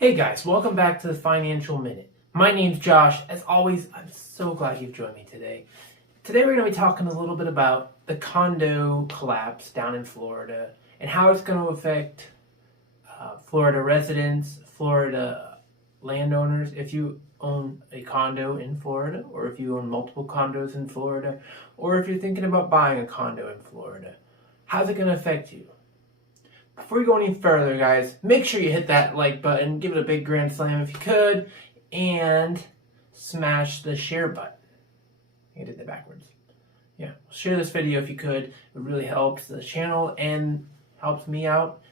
Hey guys, welcome back to the Financial Minute. My name's Josh. As always, I'm so glad you've joined me today. Today we're going to be talking a little bit about the condo collapse down in Florida and how it's going to affect Florida residents, Florida landowners, if you own a condo in Florida, or if you own multiple condos in Florida, or if you're thinking about buying a condo in Florida. How's it going to affect you? Before we go any further, guys, make sure you hit that like button, give it a big grand slam if you could, and smash the share button. I did that backwards. Yeah, share this video if you could. It really helps the channel and helps me out.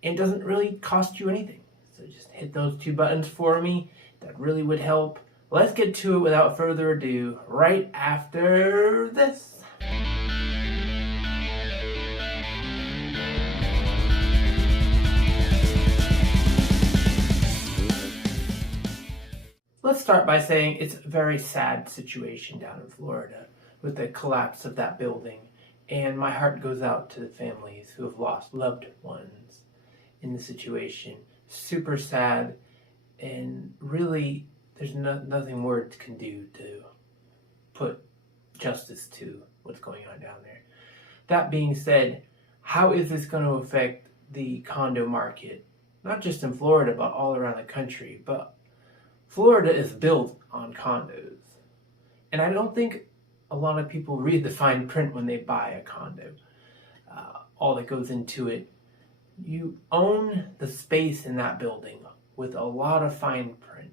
It doesn't really cost you anything. So just hit those two buttons for me. That really would help. Let's get to it without further ado, right after this. Let's start by saying it's a very sad situation down in Florida with the collapse of that building, and my heart goes out to the families who have lost loved ones in the situation. Super sad, and really there's nothing words can do to put justice to what's going on down there. That being said, how is this going to affect the condo market? Not just in Florida, but all around the country. But Florida is built on condos. And I don't think a lot of people read the fine print when they buy a condo. All that goes into it. You own the space in that building with a lot of fine print.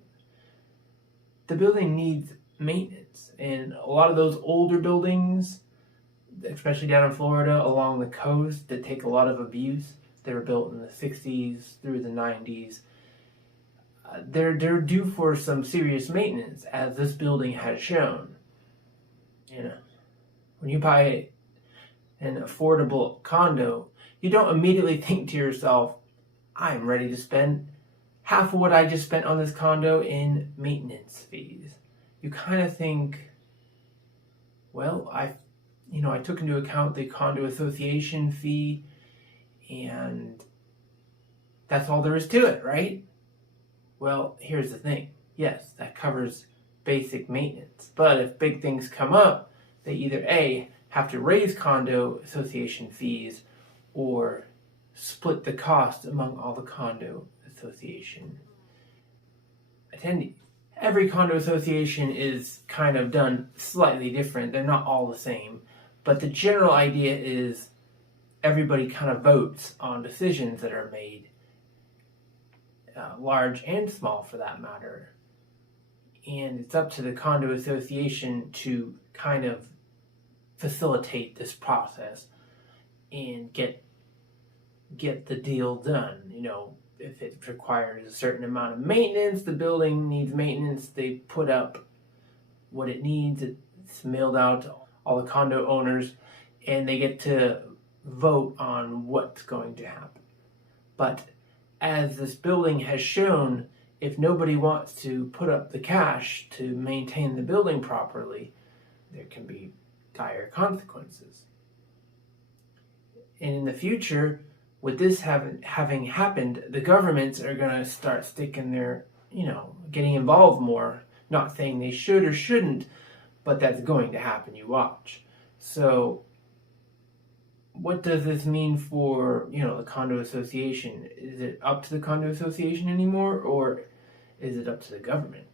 The building needs maintenance. And a lot of those older buildings, especially down in Florida along the coast, that take a lot of abuse. They were built in the 60s through the 90s. They're due for some serious maintenance, as this building has shown. You know, when you buy an affordable condo, you don't immediately think to yourself, I'm ready to spend half of what I just spent on this condo in maintenance fees. You kind of think, well, I took into account the condo association fee, and that's all there is to it, right? Well, here's the thing. Yes, that covers basic maintenance. But if big things come up, they either A, have to raise condo association fees or split the cost among all the condo association attendees. Every condo association is kind of done slightly different. They're not all the same. But the general idea is everybody kind of votes on decisions that are made. Large and small for that matter. And it's up to the condo association to kind of facilitate this process and get the deal done. You know, if it requires a certain amount of maintenance, the building needs maintenance, they put up what it needs, it's mailed out to all the condo owners, and they get to vote on what's going to happen. But as this building has shown, if nobody wants to put up the cash to maintain the building properly, there can be dire consequences. And in the future, with this having happened, the governments are going to start sticking their, getting involved more. Not saying they should or shouldn't, but that's going to happen, you watch. So what does this mean for, the condo association? Is it up to the condo association anymore, or is it up to the government?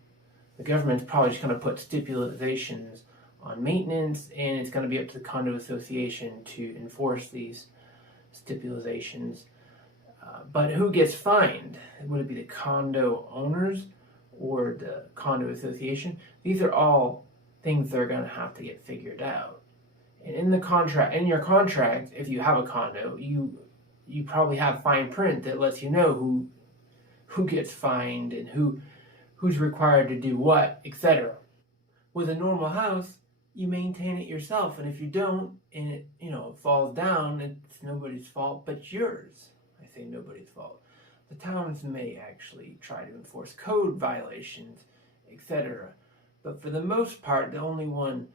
The government's probably just going to put stipulations on maintenance, and it's going to be up to the condo association to enforce these stipulations. But who gets fined? Would it be the condo owners or the condo association? These are all things that are going to have to get figured out. And in your contract, if you have a condo, you probably have fine print that lets you know who gets fined and who's required to do what, etc. With a normal house, you maintain it yourself, and if you don't, and it falls down, it's nobody's fault but yours. I say nobody's fault. The towns may actually try to enforce code violations, etc. But for the most part, the only one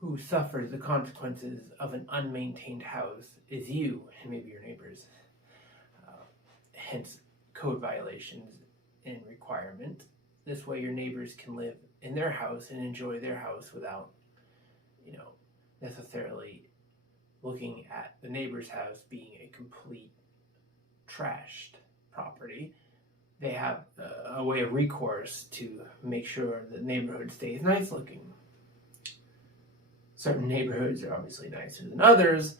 who suffers the consequences of an unmaintained house is you and maybe your neighbors. Hence, code violations and requirement. This way your neighbors can live in their house and enjoy their house without, necessarily looking at the neighbor's house being a complete trashed property. They have a way of recourse to make sure the neighborhood stays nice looking. Certain neighborhoods are obviously nicer than others,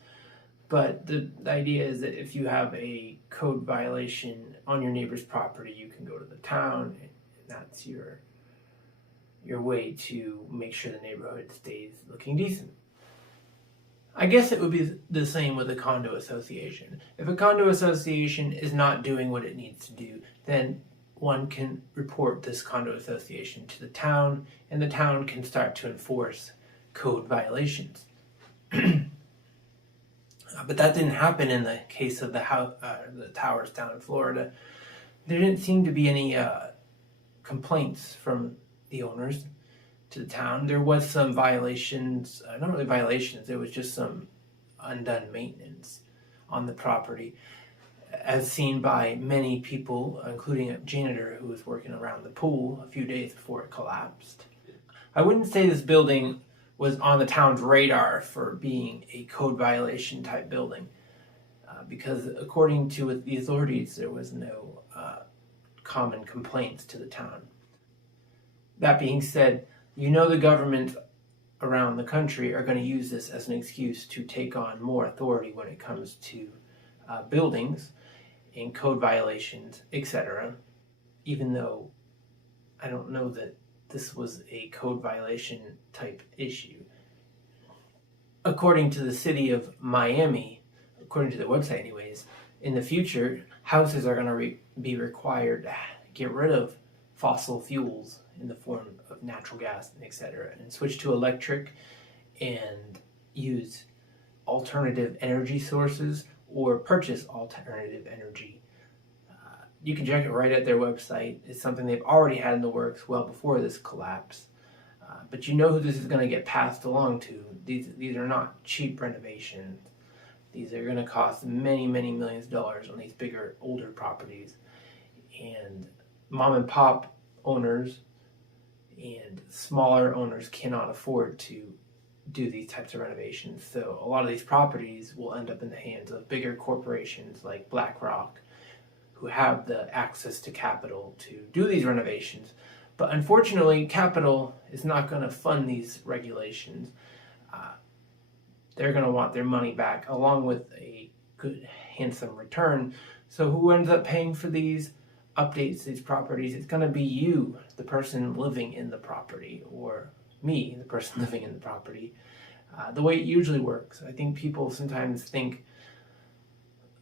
but the idea is that if you have a code violation on your neighbor's property, you can go to the town, and that's your way to make sure the neighborhood stays looking decent. I guess it would be the same with a condo association. If a condo association is not doing what it needs to do, then one can report this condo association to the town, and the town can start to enforce code violations. But that didn't happen in the case of the towers down in Florida. There didn't seem to be any complaints from the owners to the town. There was some violations, not really violations, there was just some undone maintenance on the property, as seen by many people, including a janitor who was working around the pool a few days before it collapsed. I wouldn't say this building was on the town's radar for being a code violation type building, because according to the authorities, there was no common complaints to the town. That being said, the government around the country are going to use this as an excuse to take on more authority when it comes to buildings and code violations, etc. Even though I don't know that this was a code violation type issue. According to the city of Miami, according to their website anyways, in the future, houses are going to be required to get rid of fossil fuels in the form of natural gas, etc., and switch to electric and use alternative energy sources or purchase alternative energy. You can check it right at their website. It's something they've already had in the works well before this collapse. But who this is going to get passed along to. These are not cheap renovations. These are going to cost many, many millions of dollars on these bigger, older properties. And mom and pop owners and smaller owners cannot afford to do these types of renovations. So a lot of these properties will end up in the hands of bigger corporations like BlackRock, who have the access to capital to do these renovations. But unfortunately, capital is not going to fund these regulations. They're going to want their money back along with a good, handsome return. So who ends up paying for these updates to these properties? It's going to be you, the person living in the property, or me, the person living in the property. The way it usually works, I think people sometimes think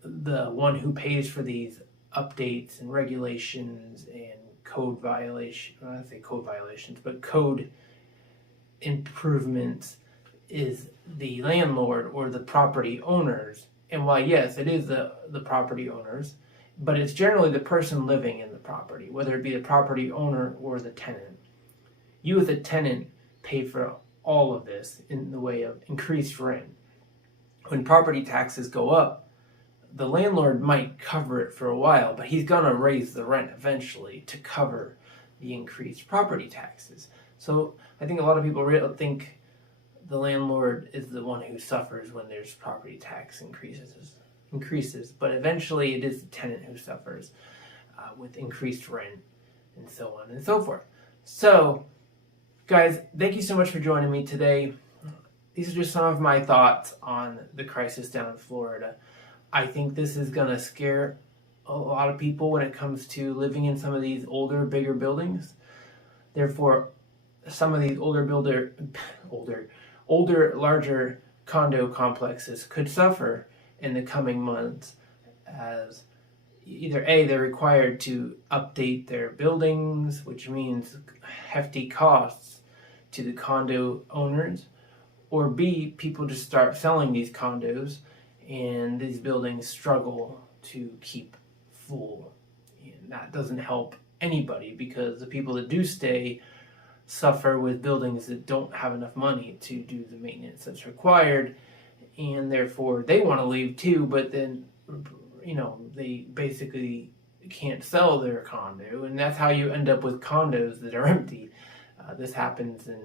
the one who pays for these updates and regulations and code violations, I don't say code violations, but code improvements is the landlord or the property owners. And while yes, it is the property owners, but it's generally the person living in the property, whether it be the property owner or the tenant. You as a tenant pay for all of this in the way of increased rent. When property taxes go up, the landlord might cover it for a while, but he's going to raise the rent eventually to cover the increased property taxes. So I think a lot of people think the landlord is the one who suffers when there's property tax increases, but eventually it is the tenant who suffers with increased rent and so on and so forth. So, guys, thank you so much for joining me today. These are just some of my thoughts on the crisis down in Florida. I think this is going to scare a lot of people when it comes to living in some of these older, bigger buildings. Therefore, some of these larger condo complexes could suffer in the coming months, as either A, they're required to update their buildings, which means hefty costs to the condo owners, or B, people just start selling these condos and these buildings struggle to keep full. And that doesn't help anybody, because the people that do stay suffer with buildings that don't have enough money to do the maintenance that's required, and therefore they want to leave too, but then they basically can't sell their condo, and that's how you end up with condos that are empty. This happens in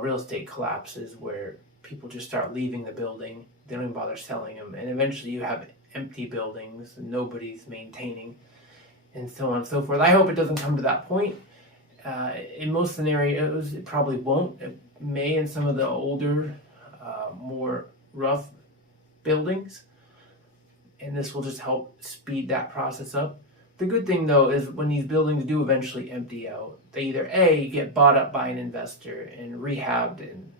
real estate collapses where people just start leaving the building. They don't even bother selling them, and eventually you have empty buildings and nobody's maintaining, and so on and so forth. I hope it doesn't come to that point. In most scenarios, it probably won't. It may in some of the older, more rough buildings, and this will just help speed that process up. The good thing, though, is when these buildings do eventually empty out, they either A, get bought up by an investor and rehabbed and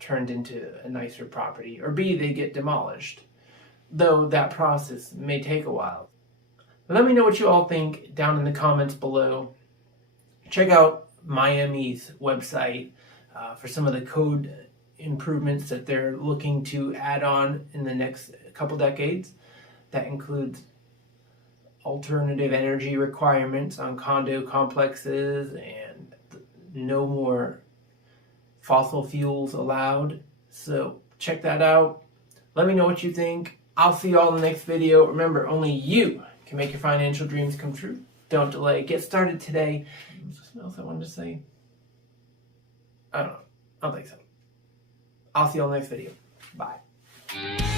turned into a nicer property, or B, they get demolished, though that process may take a while. Let me know what you all think down in the comments below. Check out Miami's website for some of the code improvements that they're looking to add on in the next couple decades. That includes alternative energy requirements on condo complexes and no more fossil fuels allowed. So check that out. Let me know what you think. I'll see you all in the next video. Remember, only you can make your financial dreams come true. Don't delay. Get started today. Is there something else I wanted to say? I don't know. I don't think so. I'll see you all in the next video. Bye.